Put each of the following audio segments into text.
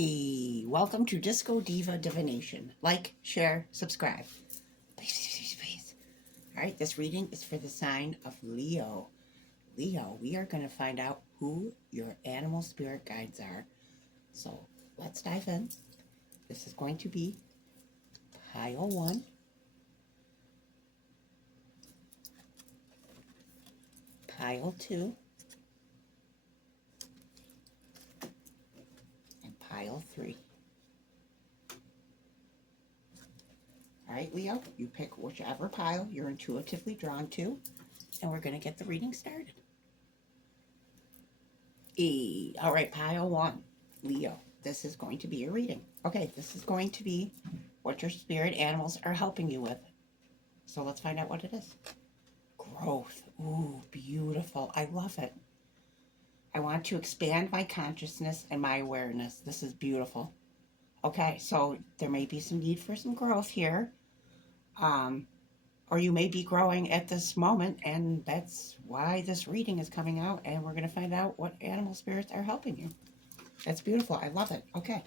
Welcome to Disco Diva Divination. Like, share, subscribe. Please. All right, this reading is for the sign of Leo. Leo, we are going to find out who your animal spirit guides are. So let's dive in. This is going to be pile 1, pile 2, and pile 3. All right, Leo, you pick whichever pile you're intuitively drawn to, and we're going to get the reading started. All right, pile 1, Leo, this is going to be your reading. Okay, this is going to be what your spirit animals are helping you with. So let's find out what it is. Growth. Ooh, beautiful. I love it. I want to expand my consciousness and my awareness. This is beautiful. Okay, so there may be some need for some growth here. Or you may be growing at this moment, and that's why this reading is coming out, and we're going to find out what animal spirits are helping you. That's beautiful. I love it. Okay,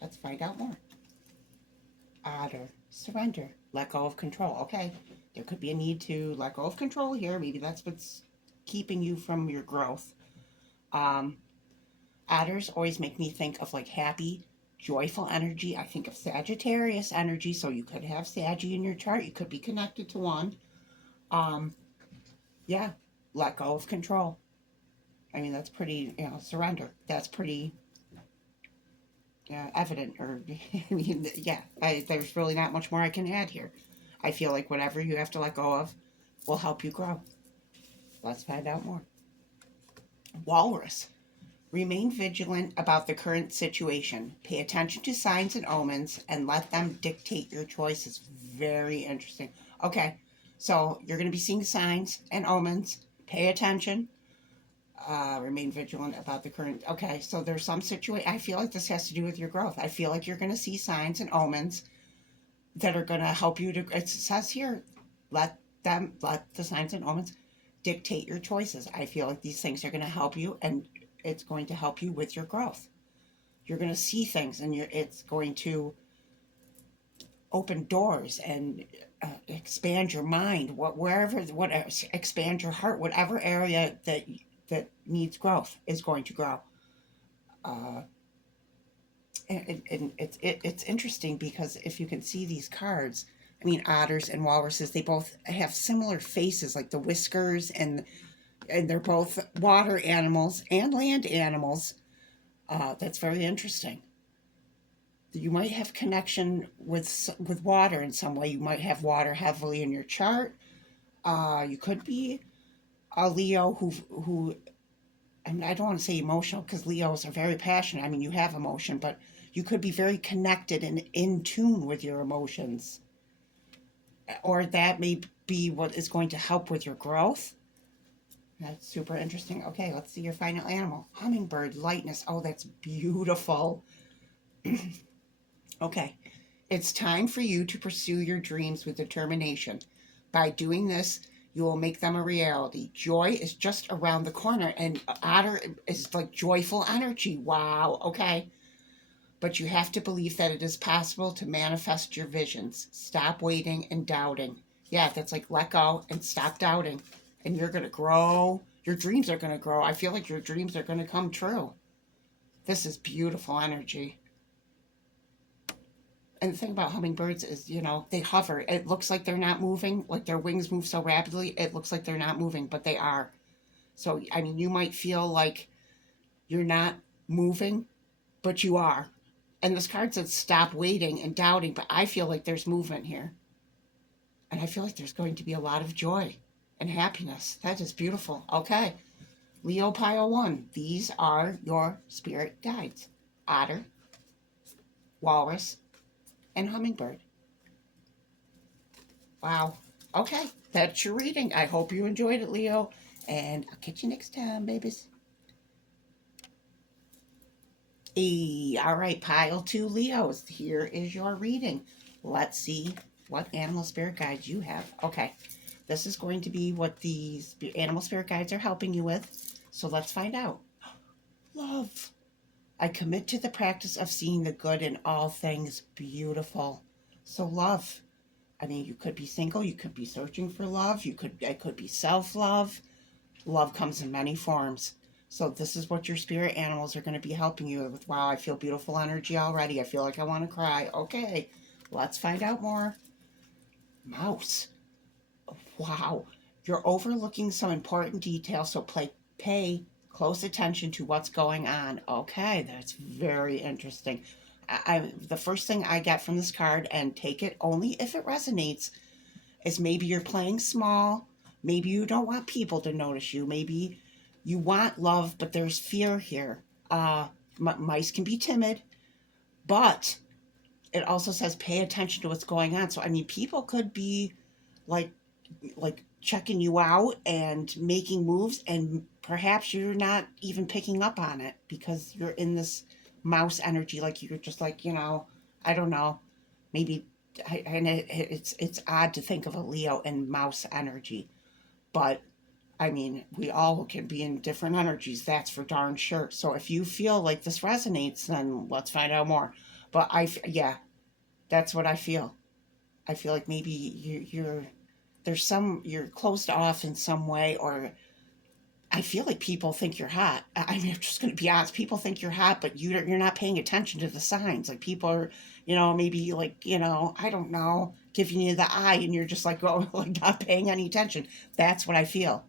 let's find out more. Otter, surrender, let go of control. Okay, there could be a need to let go of control here. Maybe that's what's keeping you from your growth. Otters always make me think of like happy, joyful energy. I think of Sagittarius energy, so you could have Saggy in your chart. You could be connected to one. Yeah, let go of control. I mean, that's pretty, surrender. That's pretty evident, or, I mean, yeah, there's really not much more I can add here. I feel like whatever you have to let go of will help you grow. Let's find out more. Walrus. Remain vigilant about the current situation. Pay attention to signs and omens and let them dictate your choices. Very interesting. Okay, so you're going to be seeing signs and omens. Pay attention. Remain vigilant about the current. Okay, so there's some situation. I feel like this has to do with your growth. I feel like you're going to see signs and omens that are going to help you to. It says here, let the signs and omens dictate your choices. I feel like these things are going to help you, and it's going to help you with your growth. You're going to see things, and it's going to open doors and expand your mind. Expand your heart. Whatever area that needs growth is going to grow. And it's interesting because if you can see these cards, I mean, otters and walruses, they both have similar faces, like the whiskers, and they're both water animals and land animals. That's very interesting. You might have connection with water in some way. You might have water heavily in your chart. You could be a Leo who I mean, I don't want to say emotional, because Leos are very passionate. I mean, you have emotion, but you could be very connected and in tune with your emotions. Or that may be what is going to help with your growth. That's super interesting. Okay, let's see your final animal. Hummingbird, lightness. Oh, that's beautiful. Okay, it's time for you to pursue your dreams with determination. By doing this, you will make them a reality. Joy is just around the corner, and otter is like joyful energy. Wow, okay. But you have to believe that it is possible to manifest your visions. Stop waiting and doubting. Yeah, that's like let go and stop doubting. And you're going to grow. Your dreams are going to grow. I feel like your dreams are going to come true. This is beautiful energy. And the thing about hummingbirds is, they hover. It looks like they're not moving, like their wings move so rapidly. It looks like they're not moving, but they are. So, I mean, you might feel like you're not moving, but you are. And this card says stop waiting and doubting, but I feel like there's movement here. And I feel like there's going to be a lot of joy and happiness. That is beautiful. Okay. Leo pile 1. These are your spirit guides. Otter, walrus, and hummingbird. Wow. Okay, that's your reading. I hope you enjoyed it, Leo. And I'll catch you next time, babies. All right, pile 2 Leos. Here is your reading. Let's see what animal spirit guides you have. Okay, this is going to be what the animal spirit guides are helping you with. So let's find out. Love. I commit to the practice of seeing the good in all things beautiful. So love. I mean, you could be single, you could be searching for love, it could be self-love. Love comes in many forms. So this is what your spirit animals are going to be helping you with. Wow, I feel beautiful energy already. I feel like I want to cry. Okay, let's find out more. Mouse. Wow, you're overlooking some important details, so pay close attention to what's going on. Okay, that's very interesting. The first thing I get from this card, and take it only if it resonates, is maybe you're playing small. Maybe you don't want people to notice you. Maybe you want love, but there's fear here. Mice can be timid, but it also says pay attention to what's going on. So I mean, people could be like checking you out and making moves, and perhaps you're not even picking up on it because you're in this mouse energy. Like you're just like, I don't know, maybe. And it's odd to think of a Leo in mouse energy, but I mean, we all can be in different energies, that's for darn sure. So if you feel like this resonates, then let's find out more. But yeah, that's what I feel. I feel like maybe you're closed off in some way, or I feel like people think you're hot. I mean, I'm just going to be honest. People think you're hot, but you're not paying attention to the signs. Like people are, maybe like, I don't know, giving you the eye, and you're just like, oh, like not paying any attention. That's what I feel.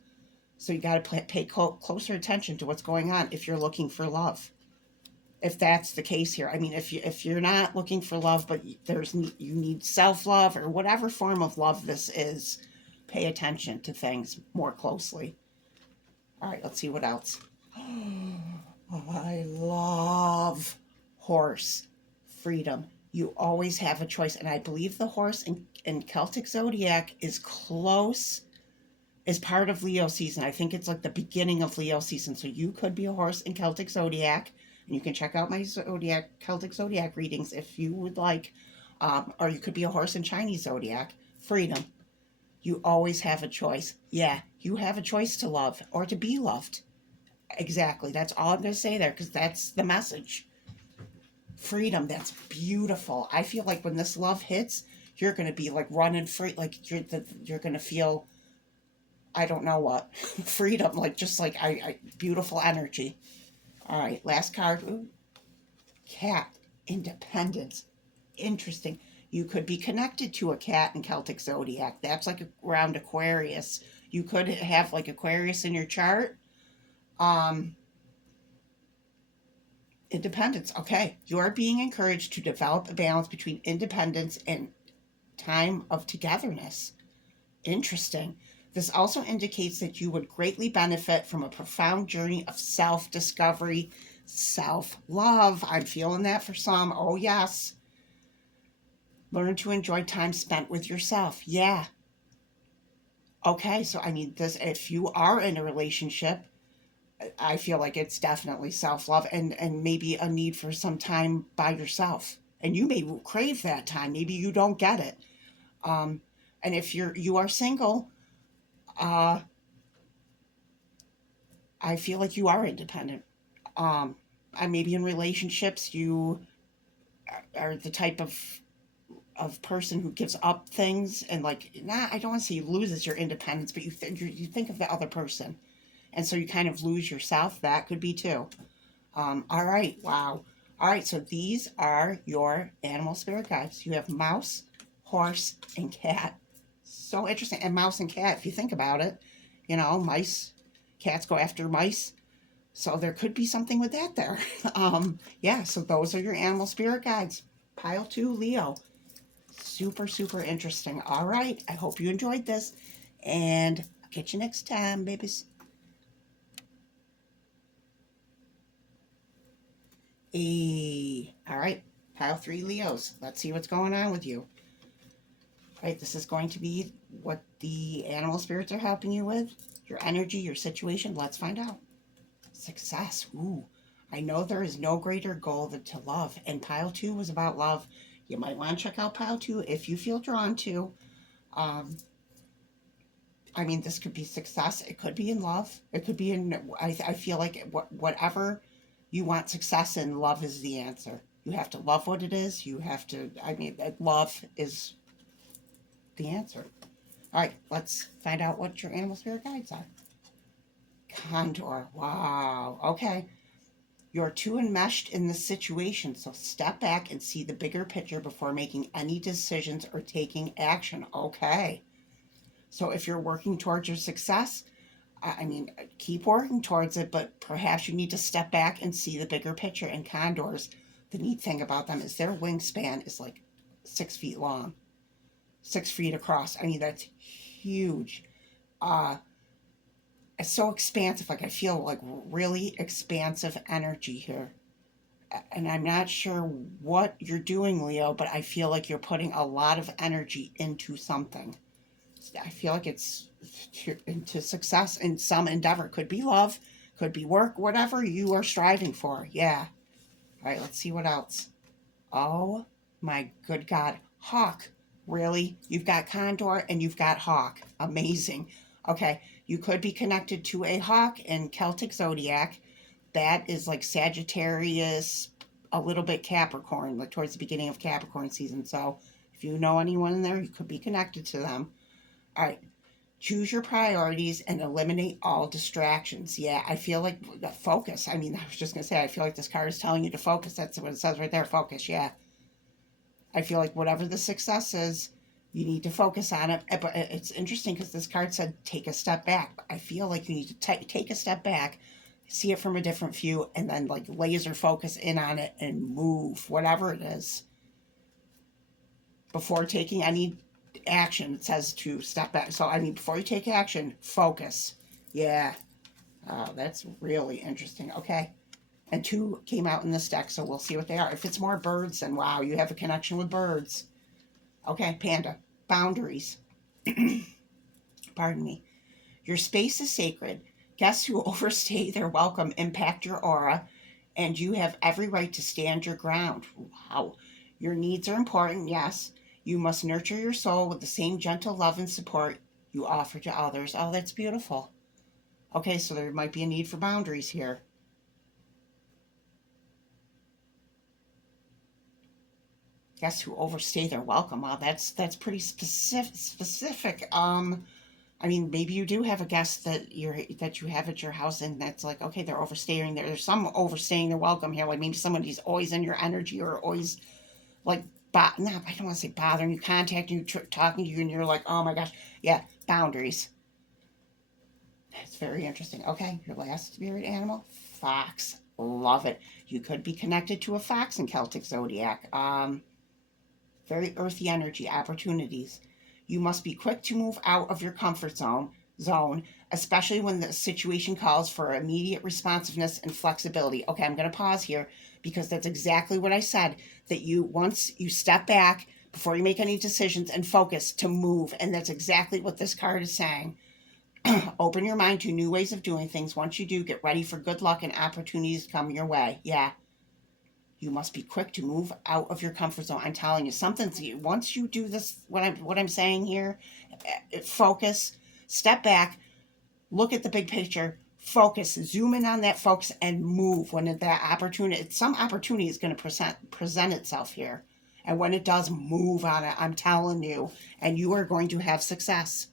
So you got to pay closer attention to what's going on if you're looking for love. If that's the case here, I mean, if you're not looking for love, but you need self love or whatever form of love this is, pay attention to things more closely. All right, let's see what else. I love horse. Freedom. You always have a choice. And I believe the horse in Celtic Zodiac is part of Leo season. I think it's like the beginning of Leo season. So you could be a horse in Celtic Zodiac. And you can check out my Celtic Zodiac readings if you would like. Or you could be a horse in Chinese Zodiac. Freedom. You always have a choice. Yeah, you have a choice to love or to be loved. Exactly. That's all I'm going to say there, because that's the message. Freedom. That's beautiful. I feel like when this love hits, you're going to be like running free. Like you're going to feel, I don't know what, freedom. Like just like beautiful energy. All right, last card. Ooh, cat. Independence. Interesting. You could be connected to a cat in Celtic Zodiac. That's like around Aquarius. You could have like Aquarius in your chart. Um, Independence. Okay. You are being encouraged to develop a balance between independence and time of togetherness. Interesting. This also indicates that you would greatly benefit from a profound journey of self discovery, self love. I'm feeling that for some. Oh, yes. Learn to enjoy time spent with yourself. Yeah. Okay. So, I mean, if you are in a relationship, I feel like it's definitely self love, and maybe a need for some time by yourself. And you may crave that time. Maybe you don't get it. Um, and if you are single, uh, I feel like you are independent. And maybe in relationships, you are the type of person who gives up things, and like, I don't want to say you loses your independence, but you think of the other person, and so you kind of lose yourself. That could be too. All right, wow. All right, so these are your animal spirit guides. You have mouse, horse, and cat. So interesting. And mouse and cat, if you think about it, mice, cats go after mice. So there could be something with that there. Yeah, so those are your animal spirit guides. Pile 2, Leo. Super, super interesting. All right, I hope you enjoyed this. And I'll catch you next time, babies. All right, pile 3, Leos. Let's see what's going on with you. All right, this is going to be what the animal spirits are helping you with. Your energy, your situation. Let's find out. Success. Ooh, I know there is no greater goal than to love. And pile 2 was about love. You might want to check out pile 2 if you feel drawn to. Um, I mean, this could be success. It could be in love. It could be in, I feel like whatever You want success, and love is the answer. You have to love what it is. You have to, I mean, love is the answer. All right, let's find out what your animal spirit guides are. Condor. Wow. Okay. You're too enmeshed in the situation, so step back and see the bigger picture before making any decisions or taking action. Okay. So if you're working towards your success, I mean, keep working towards it, but perhaps you need to step back and see the bigger picture. And condors, the neat thing about them is their wingspan is like 6 feet long, 6 feet across. I mean, that's huge. It's so expansive. Like, I feel like really expansive energy here. And I'm not sure what you're doing, Leo, but I feel like you're putting a lot of energy into something. I feel like it's into success in some endeavor. Could be love, could be work, whatever you are striving for. Yeah. All right, let's see what else. Oh my good God. Hawk. Really? You've got condor and you've got hawk. Amazing. Okay, you could be connected to a hawk in Celtic zodiac. That is like Sagittarius, a little bit Capricorn, like towards the beginning of Capricorn season. So if you know anyone in there, you could be connected to them. All right. Choose your priorities and eliminate all distractions. Yeah, I feel like focus. I mean, I was just going to say, I feel like this card is telling you to focus. That's what it says right there. Focus. Yeah. I feel like whatever the success is, you need to focus on it. But it's interesting because this card said take a step back. I feel like you need to take a step back, see it from a different view, and then like laser focus in on it and move, whatever it is, before taking any action. It says to step back. So, I mean, before you take action, focus. Yeah. Oh, that's really interesting. Okay. And 2 came out in this deck, so we'll see what they are. If it's more birds, then wow, you have a connection with birds. Okay, panda. Boundaries. Pardon me. Your space is sacred. Guests who overstay their welcome impact your aura, and you have every right to stand your ground. Wow. Your needs are important, yes. You must nurture your soul with the same gentle love and support you offer to others. Oh, that's beautiful. Okay, so there might be a need for boundaries here. Guests who overstay their welcome. Wow, that's pretty specific. I mean, maybe you do have a guest that you have at your house, and that's like, okay, they're overstaying. There's some overstaying their welcome here. Like maybe somebody's always in your energy, or always like, no, I don't want to say bothering you, contacting you, talking to you, and you're like, oh my gosh, yeah, boundaries. That's very interesting. Okay, your last spirit animal, fox. Love it. You could be connected to a fox in Celtic zodiac. Very earthy energy, opportunities. You must be quick to move out of your comfort zone, especially when the situation calls for immediate responsiveness and flexibility. Okay, I'm going to pause here because that's exactly what I said, that you, once you step back before you make any decisions and focus, to move. And that's exactly what this card is saying. Open your mind to new ways of doing things. Once you do, get ready for good luck and opportunities to come your way. Yeah. You must be quick to move out of your comfort zone. I'm telling you, something. Once you do this, what I'm saying here, focus, step back, look at the big picture, focus, zoom in on that focus, and move. When that opportunity, some opportunity is going to present itself here, and when it does, move on it. I'm telling you, and you are going to have success.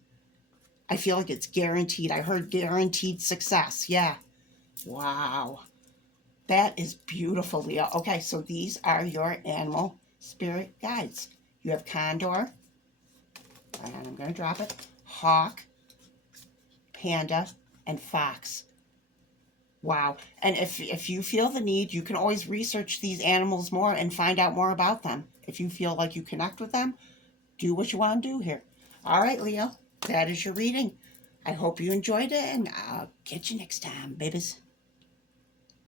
I feel like it's guaranteed. I heard guaranteed success. Yeah. Wow. That is beautiful, Leo. Okay, so these are your animal spirit guides. You have condor, and I'm going to drop it, hawk, panda, and fox. Wow. And if you feel the need, you can always research these animals more and find out more about them. If you feel like you connect with them, do what you want to do here. All right, Leo, that is your reading. I hope you enjoyed it, and I'll catch you next time, babies.